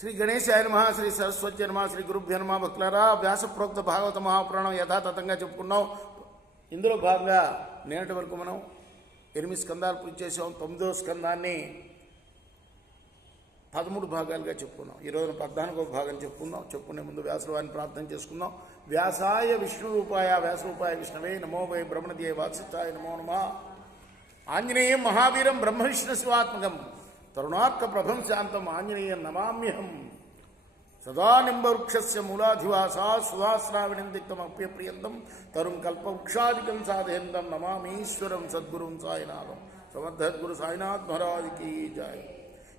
శ్రీ గణేశాయ నమః, శ్రీ సరస్వతి నమః, శ్రీ గురుభ్యో నమః. భక్తులారా, వ్యాస ప్రోక్త భాగవత మహాపురాణం యథాతథంగా చెప్పుకున్నాం. ఇందులో భాగంగా నేటి వరకు మనం 8 స్కందాలు పూర్తి చేసాం. 9వ స్కందాన్ని 13 భాగాలుగా చెప్పుకున్నాం. ఈరోజు 14వ భాగం చెప్పుకునే ముందు వ్యాసుల వారిని ప్రార్థన చేసుకుందాం. వ్యాసాయ విష్ణు రూపాయ వ్యాసరూపాయ విష్ణవే నమో వై బ్రహ్మణదియే వాత్సత్యాయ నమో నమః. ఆంజనేయం మహావీరం బ్రహ్మ విష్ణు శివాత్మకం తరుణార్క ప్రభం శాంతం ఆంజనేయం నమామ్యహం. సదా నింబవృక్షస్య మూలాధివాసా సుధాశ్రావిణిందిక్తమప్యప్రియంతం తరుం కల్పవృక్షాదికం సాధయంతం నమామీశ్వరం సద్గురుం సాయినాథం. సమర్థద్గురు సాయినాథ్ మహారాజ్కి జయ.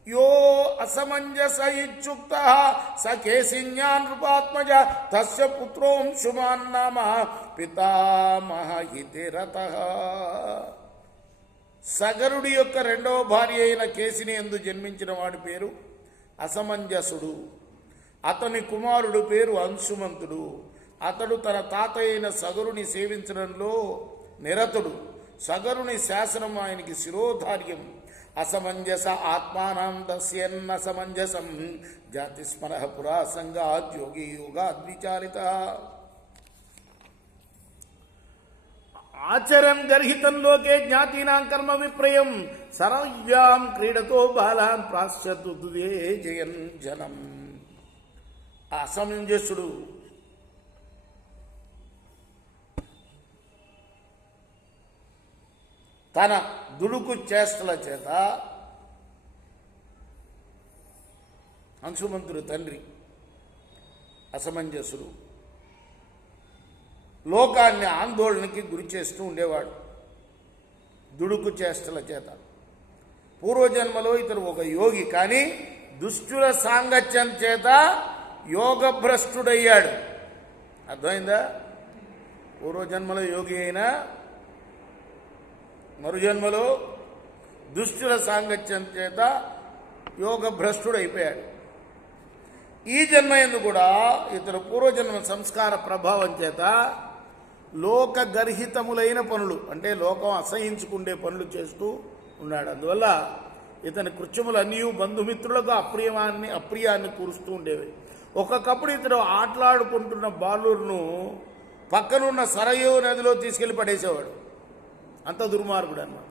యో అసమంజస ఇచ్యుక్తః స కేసిన్యా నృపాత్మజ తస్య పుత్రోంశుమాన్ నామ పితామహ ఇతి రతః. సగరుడి యొక్క రెండవ భార్య అయిన కేసిని యందు జన్మించిన వాడి పేరు అసమంజసుడు. అతని కుమారుడు పేరు అంశుమంతుడు. అతడు తన తాత అయిన సగరుని సేవించడంలో నిరతుడు. సగరుని శాసనం ఆయనకి శిరోధార్యం. అసమంజస ఆత్మానం దస్యన్న సమంజసం జాతిస్మర పురా సంగాత్ యోగి యోగాద్విచారిత. ఆచరన్ గర్హితం లోకే జ్ఞాతీనాం కర్మ విప్రయం సరవ్యాం క్రీడతో బాలాన్ ప్రాశ్యతు జయన్ జనం. అసమంజసుడు తన దుడుకు చేష్టల చేత అంశుమంతుడు తండ్రి అసమంజసుడు లోకాన్ని ఆందోళనకి గురి చేస్తూ ఉండేవాడు దుడుకు చేష్టల చేత. పూర్వజన్మలో ఇతను ఒక యోగి, కానీ దుష్టుల సాంగత్యం చేత యోగభ్రష్టుడయ్యాడు. అర్థమైందా? పూర్వజన్మలో యోగి అయినా మరుజన్మలో దుష్టుల సాంగత్యం చేత యోగభ్రష్టుడైపోయాడు. ఈ జన్మ యందు కూడా ఇతను పూర్వజన్మ సంస్కార ప్రభావం చేత లోకగర్హితములైన పనులు, అంటే లోకం అసహించుకుండే పనులు చేస్తూ ఉన్నాడు. అందువల్ల ఇతని కృత్యములన్నీ బంధుమిత్రులకు అప్రియాన్ని కూరుస్తూ ఉండేవి. ఒక్కొక్కప్పుడు ఇతడు ఆటలాడుకుంటున్న బాలురును పక్కనున్న సరయూ నదిలో తీసుకెళ్లి పడేసేవాడు. అంత దుర్మార్గుడు అన్నమాట.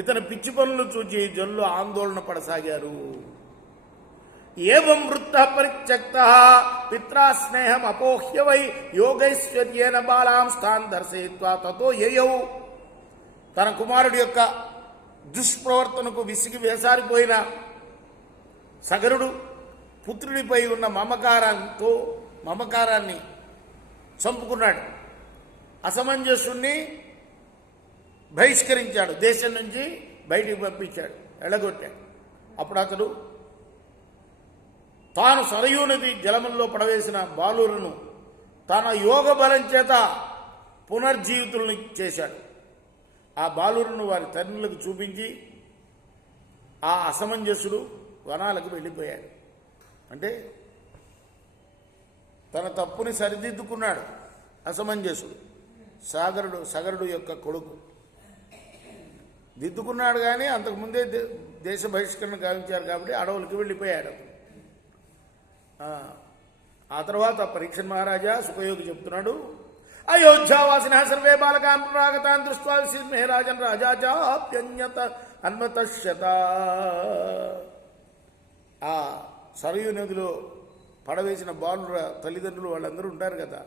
ఇతని పిచ్చి పనులు చూచి జనులు ఆందోళన పడసాగారు. ఏవం వృత్త పరిత్యక్త పిత్రా స్నేహం అపోహ్య వై యోగైశ్వర్యేన బాలాం స్థాన్ దర్శయిత్వా తతో యయౌ. తన కుమారుడి యొక్క దుష్ప్రవర్తనకు విసిగి వేసారిపోయిన సగరుడు పుత్రుడిపై ఉన్న మమకారాన్ని చంపుకున్నాడు. అసమంజసుణ్ణి బహిష్కరించాడు, దేశం నుంచి బయటికి పంపించాడు, ఎళ్ళగొట్టాడు. అప్పుడు అతడు తాను సరయూ నది జలముల్లో పడవేసిన బాలులను తన యోగ బలం చేత పునర్జీవితుల్ని చేశాడు. ఆ బాలులను వారి తండ్రులకు చూపించి ఆ అసమంజసుడు వనాలకు వెళ్ళిపోయాడు. అంటే తన తప్పుని సరిదిద్దుకున్నాడు అసమంజసుడు. సగరుడు యొక్క కొడుకు దిద్దుకున్నాడు, కానీ అంతకుముందే దేశ బహిష్కరణ గావించారు కాబట్టి అడవులకి వెళ్ళిపోయాడు. ఆ తర్వాత పరీక్ష మహారాజా సుఖయోగి చెప్తున్నాడు, అయోధ్యావాసిన సర్వే బాలకాన్ పునరాగతాన్ దృష్ట్వా మే రాజన్ రాజాచాప్యన్యత అన్వతశ్యత. ఆ సరయూ నదిలో పడవేసిన బాలుర తల్లిదండ్రులు వాళ్ళందరూ ఉంటారు కదా,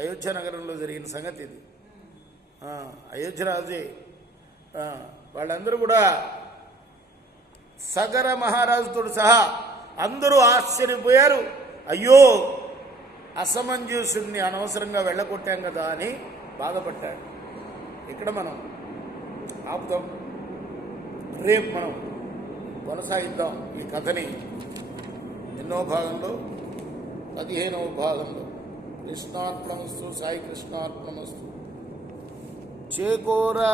అయోధ్య నగరంలో జరిగిన సంగతి ఇది. అయోధ్య రాజే వాళ్ళందరూ కూడా సగర మహారాజుతో సహా అందరూ ఆశ్చర్యపోయారు. అయ్యో, అసమంజసుడిని అనవసరంగా వెళ్ళగొట్టాం కదా అని బాధపడ్డాడు. ఇక్కడ మనం ఆపుతాం. రేపు మనం కొనసాగిద్దాం ఈ కథని. ఎన్నో భాగంలో 15వ భాగంలో. కృష్ణార్పణమస్తు. సాయి కృష్ణార్పణమస్తు. చేకోరా